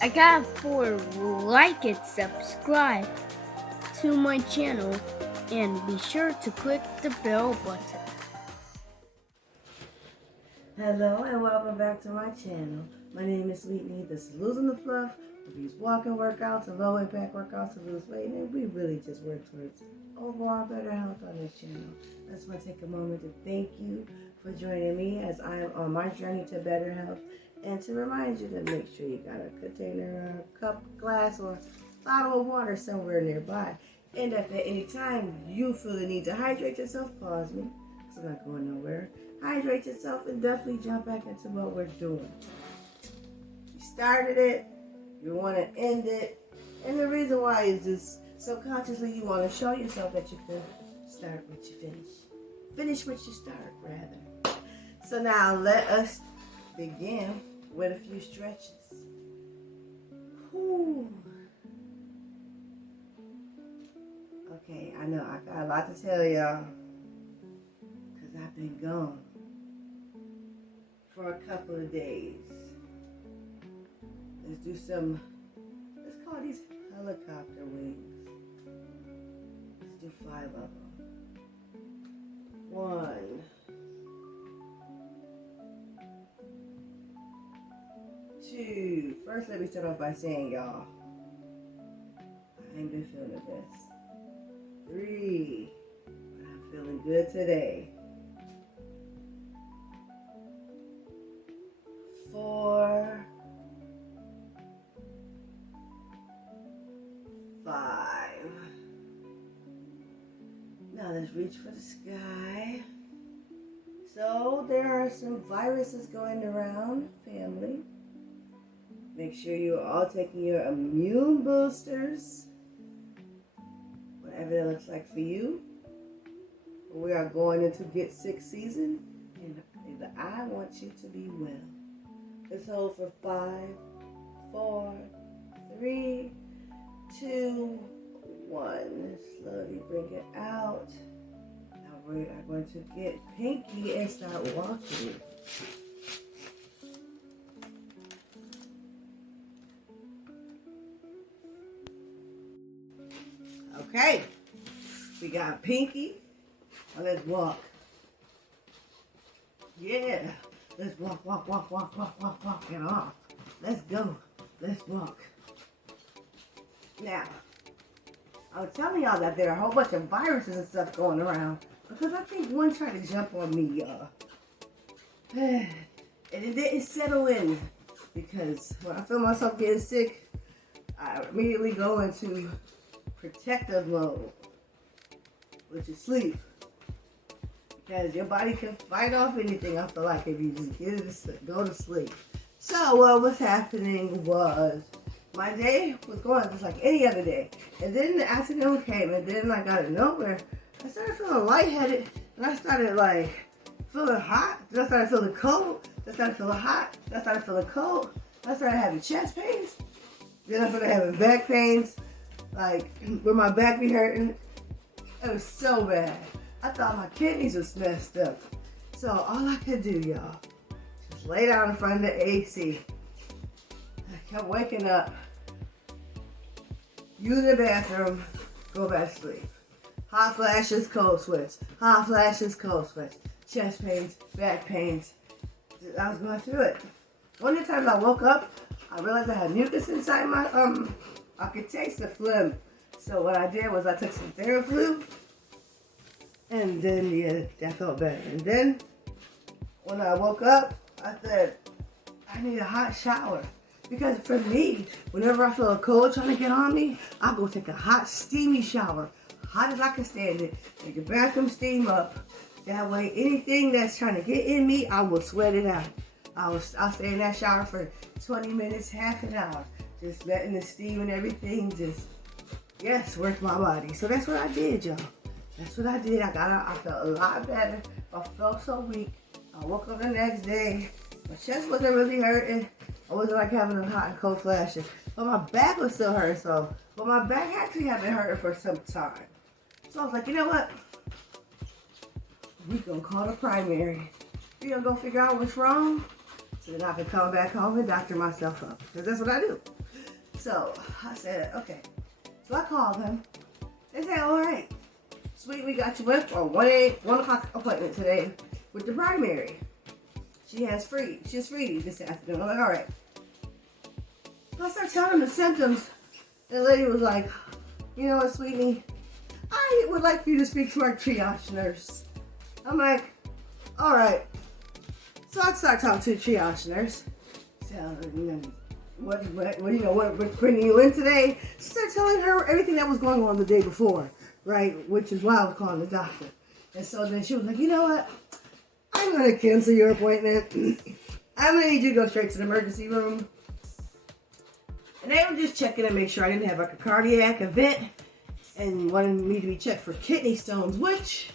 I got for like and subscribe to my channel and be sure to click the bell button. Hello and welcome back to my channel. My name is Whitney. This is Losing the Fluff. We use walking workouts and low impact workouts to lose weight, and we really just work towards overall better health on this channel. I just want to take a moment to thank you for joining me as I am on my journey to better health, and to remind you to make sure you got a container, a cup, glass, or bottle of water somewhere nearby. And if at any time you feel the need to hydrate yourself, pause me, because I'm not going nowhere. Hydrate yourself and definitely jump back into what we're doing. You started it, you want to end it, and the reason why is just subconsciously you want to show yourself that you can start what you finish. Finish what you start, rather. So now let us begin with a few stretches. Whew. Okay, I know I got a lot to tell y'all because I've been gone for a couple of days. Let's do some, let's call these helicopter wings. Let's do 5 of them. 1, 2. First, let me start off by saying, y'all, I ain't been feeling the best. 3, but I'm feeling good today. 4, 5. Now let's reach for the sky. So there are some viruses going around, family. Make sure you're all taking your immune boosters, whatever that looks like for you. We are going into get sick season, and I want you to be well. Let's hold for 5, 4, 3, 2, 1. Slowly bring it out. Now we are going to get pinky and start walking. Okay, we got pinky. Now let's walk. Yeah. Let's walk, and off. Let's go. Let's walk. Now, I was telling y'all that there are a whole bunch of viruses and stuff going around because I think one tried to jump on me, y'all. And it didn't settle in because when I feel myself getting sick, I immediately go into protective mode, which is sleep. Because your body can fight off anything, I feel like, if you just get it to go to sleep. So what was happening was my day was going just like any other day. And then the afternoon came, and then like out of nowhere, I started feeling lightheaded, and I started like feeling hot. Then I started feeling cold. Then I started feeling hot. Then I started feeling cold. Then I started having chest pains. Then I started having back pains, like where my back be hurting. It was so bad. I thought my kidneys was messed up. So all I could do, y'all, just lay down in front of the AC. I kept waking up, use the bathroom, go back to sleep. Hot flashes, cold sweats. Hot flashes, cold sweats. Chest pains, back pains. I was going through it. One of the times I woke up, I realized I had mucus inside my, I could taste the phlegm. So what I did was I took some Theraflu. And then, yeah, that felt better. And then, when I woke up, I said, I need a hot shower. Because for me, whenever I feel a cold trying to get on me, I'll go take a hot, steamy shower. Hot as I can stand it. Make the bathroom steam up. That way, anything that's trying to get in me, I will sweat it out. I'll stay in that shower for 20 minutes, half an hour. Just letting the steam and everything just, yes, work my body. So that's what I did, y'all. That's what I did. I felt a lot better. I felt so weak. I woke up the next day. My chest wasn't really hurting. I wasn't like having a hot and cold flashes. But my back was still hurting. But my back actually had been hurting for some time. So I was like, you know what? We gonna call the primary. We gonna go figure out what's wrong. So then I can come back home and doctor myself up. Because that's what I do. So I said, okay. So I called them. They said, all right, sweet, we got you in for a 1 o'clock appointment today with the primary. She's free this afternoon. I'm like, all right. So I started telling them the symptoms. The lady was like, you know what, sweetie? I would like for you to speak to our triage nurse. I'm like, all right. So I started talking to the triage nurse. So, what's bringing you in today? So I started telling her everything that was going on the day before, right? Which is why I was calling the doctor. And so then she was like, you know what? I'm going to cancel your appointment. I'm going to need you to go straight to the emergency room. And they were just checking to make sure I didn't have like a cardiac event and wanted me to be checked for kidney stones, which,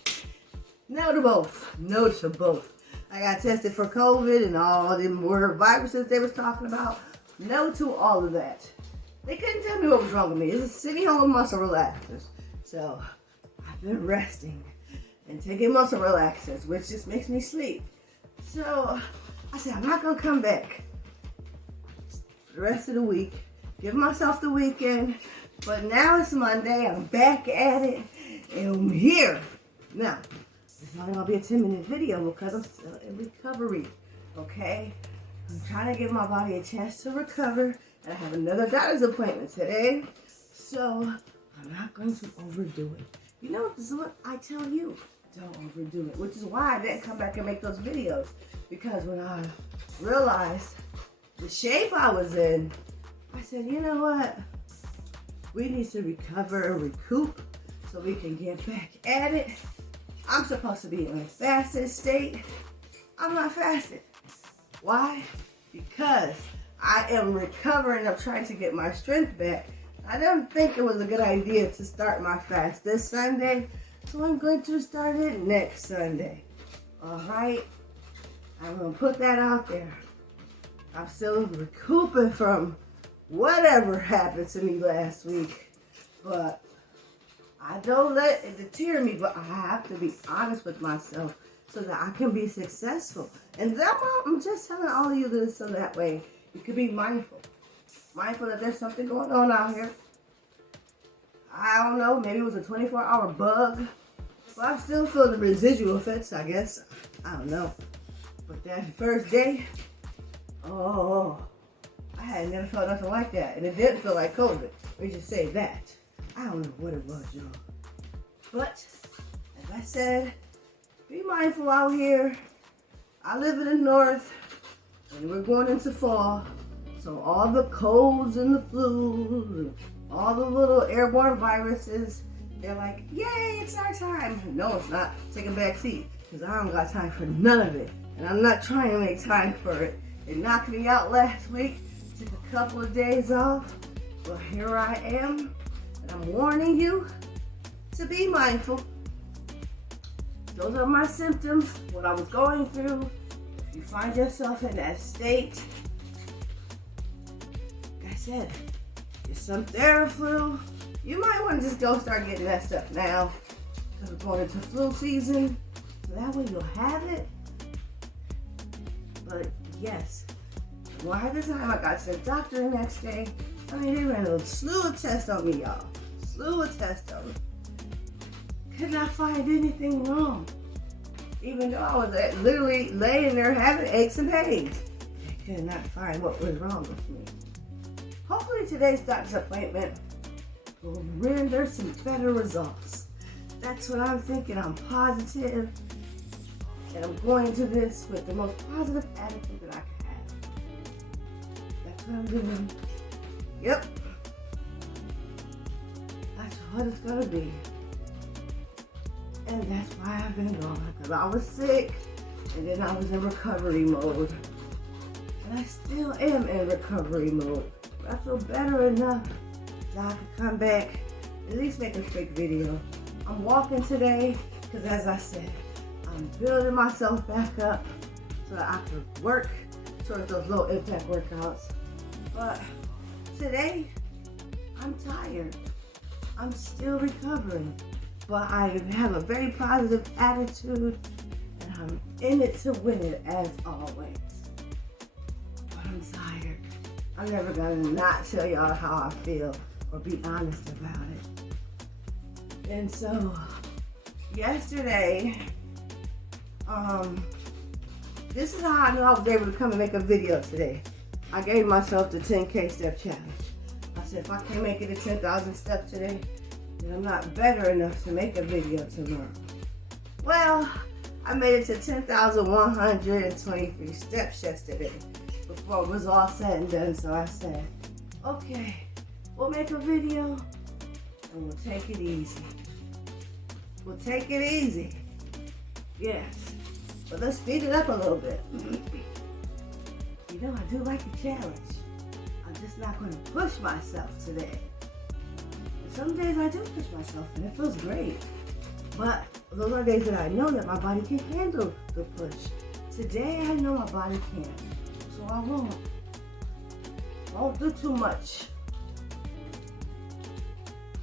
no to both. No to both. I got tested for COVID and all them were viruses they was talking about. No to all of that. They couldn't tell me what was wrong with me. It's a sitting home muscle relaxers. So I've been resting and taking muscle relaxers, which just makes me sleep. So I said, I'm not going to come back for the rest of the week. Give myself the weekend. But now it's Monday. I'm back at it. And I'm here. Now, it's not going to be a 10-minute video because I'm still in recovery. Okay? I'm trying to give my body a chance to recover. And I have another doctor's appointment today. So I'm not going to overdo it. You know, this is what I tell you. Don't overdo it. Which is why I didn't come back and make those videos. Because when I realized the shape I was in, I said, you know what? We need to recover and recoup so we can get back at it. I'm supposed to be in a fasted state. I'm not fasted. Why? Because I am recovering. I'm trying to get my strength back. I didn't think it was a good idea to start my fast this Sunday, so I'm going to start it next Sunday. All right? I'm going to put that out there. I'm still recouping from whatever happened to me last week, but I don't let it deter me, but I have to be honest with myself so that I can be successful. And I'm just telling all of you this so that way you can be mindful. Mindful that there's something going on out here. I don't know, maybe it was a 24-hour bug, but I still feel the residual effects, I guess. I don't know. But that first day, oh, I had never felt nothing like that. And it didn't feel like COVID. We just say that. I don't know what it was, y'all. But, as I said, be mindful out here. I live in the north, and we're going into fall. So all the colds and the flus, and all the little airborne viruses, they're like, yay, it's our time. No, it's not. Take a back seat, because I don't got time for none of it. And I'm not trying to make time for it. It knocked me out last week. Took a couple of days off. Well, here I am. And I'm warning you to be mindful. Those are my symptoms, what I was going through. If you find yourself in that state, like I said, get some Theraflu. You might want to just go start getting that stuff now because we're going into flu season. So that way you'll have it. But yes, why this time I got to the doctor the next day. I mean, they ran a slew of tests on me, y'all. Slew of tests on me. Could not find anything wrong. Even though I was literally laying there having aches and pains. They could not find what was wrong with me. Hopefully today's doctor's appointment will render some better results. That's what I'm thinking. I'm positive. And I'm going into this with the most positive attitude that I can have. That's what I'm doing. Yep. That's what it's going to be. And that's why I've been gone. Because I was sick. And then I was in recovery mode. And I still am in recovery mode. But I feel better enough that I can come back, at least make a quick video. I'm walking today because, as I said, I'm building myself back up so that I can work towards those low impact workouts. But today, I'm tired. I'm still recovering. But I have a very positive attitude and I'm in it to win it as always. But I'm tired. I'm never gonna not tell y'all how I feel or be honest about it. And so, yesterday, this is how I knew I was able to come and make a video today. I gave myself the 10K step challenge. I said, if I can't make it to 10,000 steps today, then I'm not better enough to make a video tomorrow. Well, I made it to 10,123 steps yesterday before it was all said and done. So I said, okay, we'll make a video and we'll take it easy. We'll take it easy. Yes, but let's speed it up a little bit. You know, I do like a challenge. I'm just not going to push myself today. And some days I do push myself and it feels great. But those are days that I know that my body can handle the push. Today I know my body can't. So I won't do too much.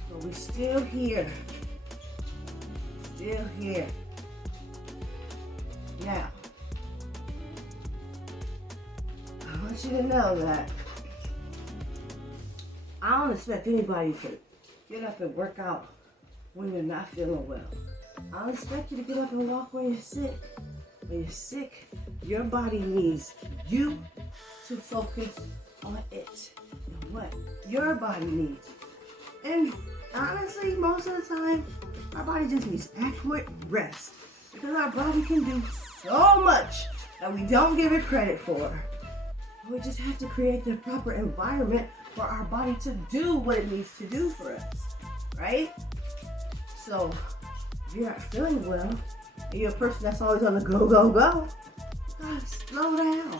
But we're still here. Still here. Now, I want you to know that I don't expect anybody to get up and work out when you're not feeling well. I don't expect you to get up and walk when you're sick. When you're sick, your body needs you to focus on it and what your body needs. And honestly, most of the time, our body just needs adequate rest because our body can do so much that we don't give it credit for. We just have to create the proper environment for our body to do what it needs to do for us, right? So, if you're not feeling well, and you're a person that's always on the go, go, go, you gotta slow down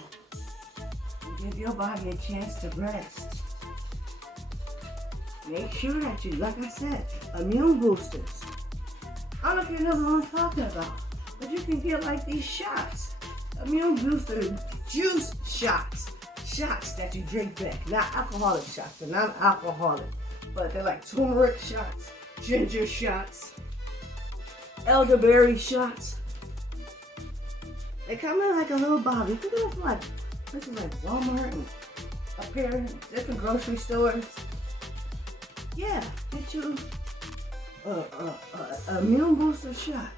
and give your body a chance to rest. Make sure that you, like I said, immune boosters. I don't know if you know what I'm talking about, but you can get like these shots, immune booster juice shots. Shots that you drink back, not alcoholic shots, they're not alcoholic, but they're like turmeric shots, ginger shots, elderberry shots. They come in like a little bottle. You can get them from like places like Walmart and up here in different grocery stores. Yeah, get you a immune booster shot.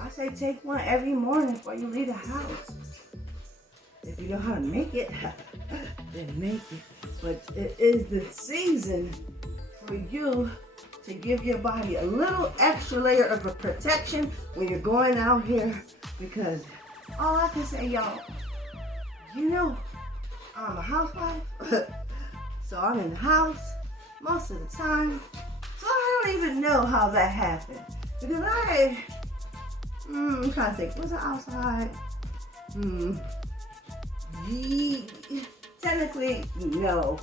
I say take one every morning before you leave the house. If you know how to make it, then make it. But it is the season for you to give your body a little extra layer of a protection when you're going out here. Because all I can say, y'all, you know, I'm a housewife. So I'm in the house most of the time. So I don't even know how that happened. Because I'm trying to think, was I outside? Technically, no.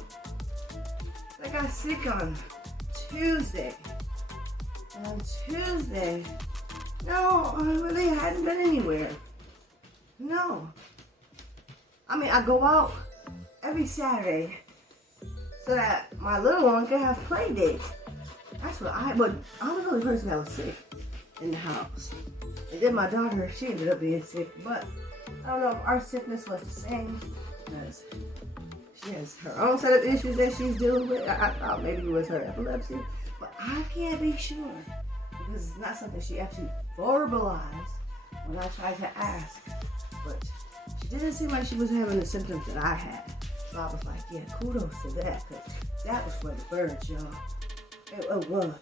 I got sick on Tuesday. And on Tuesday, no, I really hadn't been anywhere. No. I mean, I go out every Saturday so that my little one can have play dates. That's what but I was the only person that was sick in the house. And then my daughter, she ended up being sick, but I don't know if our sickness was the same because she has her own set of issues that she's dealing with. I thought maybe it was her epilepsy, but I can't be sure because it's not something she actually verbalized when I tried to ask. But she didn't seem like she was having the symptoms that I had. So I was like, yeah, kudos to that because that was for the birds, y'all. It was.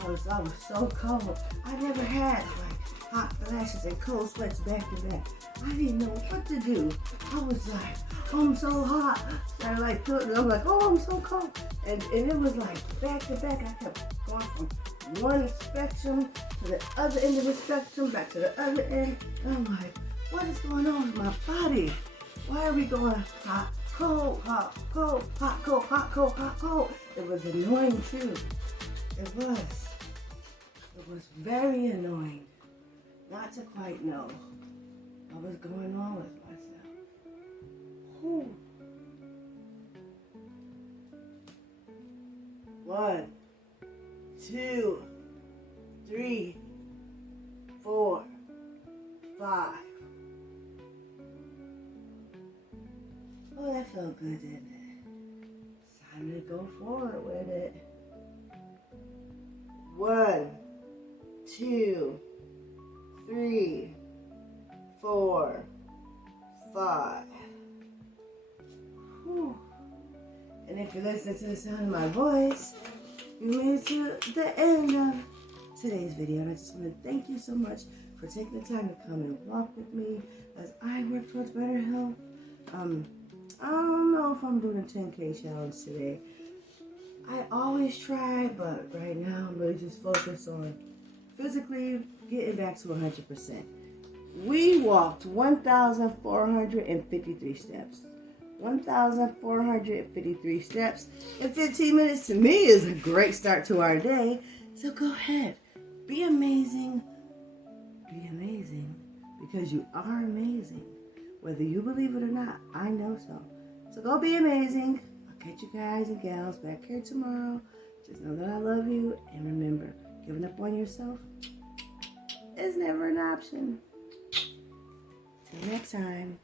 I was so cold. I never had like hot flashes and cold sweats back to back. I didn't know what to do. I was like, oh, I'm so hot. And I'm like, oh, I'm so cold. And it was like back to back. I kept going from one spectrum to the other end of the spectrum, back to the other end. And I'm like, what is going on with my body? Why are we going hot, cold, hot, cold, hot, cold, hot, cold, hot, cold? It was annoying too. It was. It was very annoying. Not to quite know what was going on with myself. Whew. 1, 2, 3, 4, 5. Oh, that felt good, didn't it? It's time to go forward with it. 1, 2, 3, 4, 5. Whew. And if you're listening to the sound of my voice, you made it to the end of today's video. And I just want to thank you so much for taking the time to come and walk with me as I work towards better health. I don't know if I'm doing a 10K challenge today. I always try, but right now I'm really just focused on physically getting back to 100%. We walked 1,453 steps. 1,453 steps in 15 minutes to me is a great start to our day. So go ahead, be amazing. Be amazing because you are amazing. Whether you believe it or not, I know so. So go be amazing. I'll catch you guys and gals back here tomorrow. Just know that I love you. And remember, giving up on yourself is never an option. Till next time.